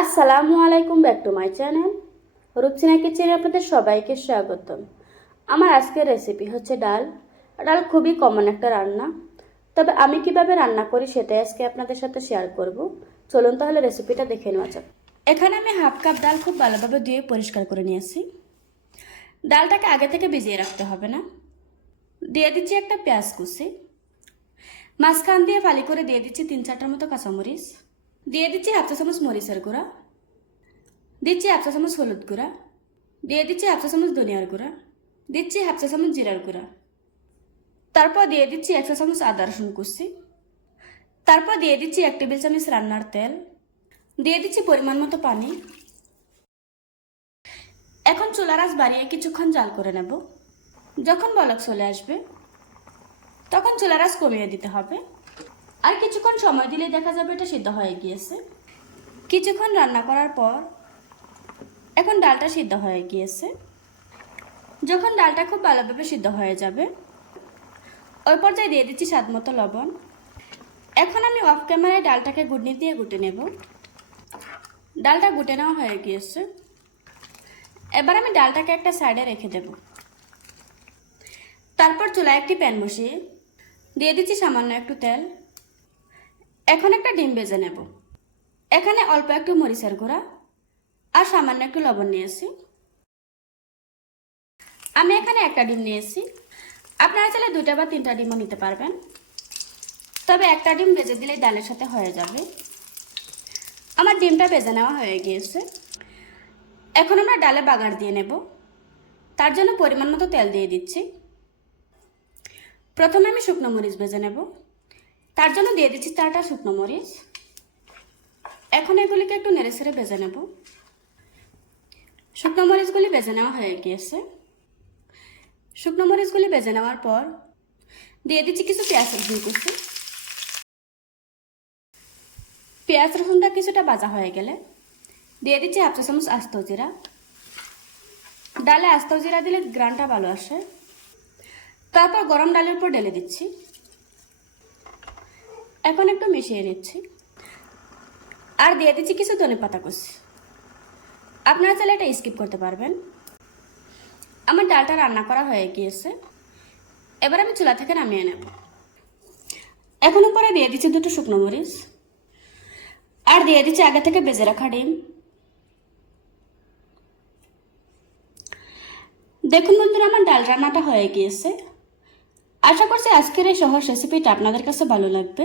আসসালামু আলাইকুম back to my channel. Rupsina কিচেনে আপনাদের সবাইকে স্বাগতম। আমার আজকের রেসিপি হচ্ছে ডাল। ডাল খুবই কমন একটা রান্না। তবে আমি কীভাবে রান্না করি সেটাই আজকে আপনাদের সাথে শেয়ার করব। চলুন তাহলে রেসিপিটা দেখে নেওয়া যাক। এখানে আমি হাফ কাপ ডাল খুব ভালোভাবে ধুয়ে পরিষ্কার করে নিয়েছি। ডালটাকে আগে থেকে ভিজিয়ে রাখতে হবে না। দিয়ে দিচ্ছি একটা পেঁয়াজ কুচি। মাঝখান দিয়ে ফালি করে দিয়ে দিচ্ছি তিন চারটার মতো কাঁচামরিচ। দিয়ে দিচ্ছি হাফ চা চামচ মরিচের গুঁড়া। দিচ্ছি হাফ চা চামচ হলুদ গুঁড়া। দিয়ে দিচ্ছি হাফ চা চামচ ধনিয়ার গুঁড়া। দিচ্ছি হাফ চা চামচ জিরার গুঁড়া। তারপর দিয়ে দিচ্ছি এক চা চামচ আদা রসুন কুচি। তারপর দিয়ে দিচ্ছি এক টেবিল চামচ রান্নার তেল। দিয়ে দিচ্ছি পরিমাণ মতো পানি। এখন চুলার আঁচ বাড়িয়ে কিছুক্ষণ জাল করে নেব। যখন বলক চলে আসবে, তখন চুলার আঁচ কমিয়ে দিতে হবে। আর কিছুক্ষণ সময় দিলে দেখা যাবে এটা সিদ্ধ হয়ে গিয়েছে। কিছুক্ষণ রান্না করার পর এখন ডালটা সিদ্ধ হয়ে গিয়েছে। যখন ডালটা খুব ভালোভাবে সিদ্ধ হয়ে যাবে, ওই পর্যায়ে দিয়ে দিচ্ছি স্বাদ মতো লবণ। এখন আমি অফ ক্যামেরায় ডালটাকে গুটনি দিয়ে গুটে নেব। ডালটা গুটে নেওয়া হয়ে গিয়েছে। এবার আমি ডালটাকে একটা সাইডে রেখে দেব। তারপর চুলায় একটি প্যান বসিয়ে দিয়ে দিচ্ছি সামান্য একটু তেল। এখন একটা ডিম ভেজে নেব। এখানে অল্প একটু মরিচের গুঁড়া আর সামান্য একটু লবণ নিয়েছি। আমি এখানে একটা ডিম নিয়েছি। আপনারা চাইলে দুটা বা তিনটা ডিমও নিতে পারবেন। তবে একটা ডিম ভেজে দিলেই ডালের সাথে হয়ে যাবে। আমার ডিমটা ভেজে নেওয়া হয়ে গিয়েছে। এখন আমরা ডালে বাগার দিয়ে নেব। তার জন্য পরিমাণ মতো তেল দিয়ে দিচ্ছি। প্রথমে আমি শুকনো মরিচ ভেজে নেব। তার জন্য দিয়ে দিচ্ছি চারটা শুকনো মরিচ। এখন এগুলিকে একটু নেড়ে ছেড়ে ভেজে নেব। শুকনো মরিচগুলি ভেজে নেওয়া হয়ে গিয়েছে। শুকনো মরিচগুলি ভেজে নেওয়ার পর দিয়ে দিচ্ছি কিছু পেঁয়াজ রসুন কুচি। পেঁয়াজ রসুনটা কিছুটা বাজা হয়ে গেলে দিয়ে দিচ্ছি হাফ চা চামচ আস্ত জিরা। ডালে আস্ত জিরা দিলে গ্রানটা ভালো আসে। তারপর গরম ডালের উপর ঢেলে দিচ্ছি। এখন একটু মিশিয়ে নিচ্ছি। আর দিয়ে দিচ্ছি কিছু ধনে পাতা কুচি। আপনারা চাইলে এটা স্কিপ করতে পারবেন। আমার ডালটা রান্না করা হয়ে গিয়েছে। এবার আমি চুলা থেকে নামিয়ে নেব। এখন উপরে দিয়ে দিচ্ছি দুটো শুকনো মরিচ। আর দিয়ে দিচ্ছি আগে থেকে বেজে রাখা ডিম। দেখুন বন্ধুরা, আমার ডাল রান্নাটা হয়ে গিয়েছে। আশা করছি আজকের এই সহজ রেসিপিটা আপনাদের কাছে ভালো লাগবে।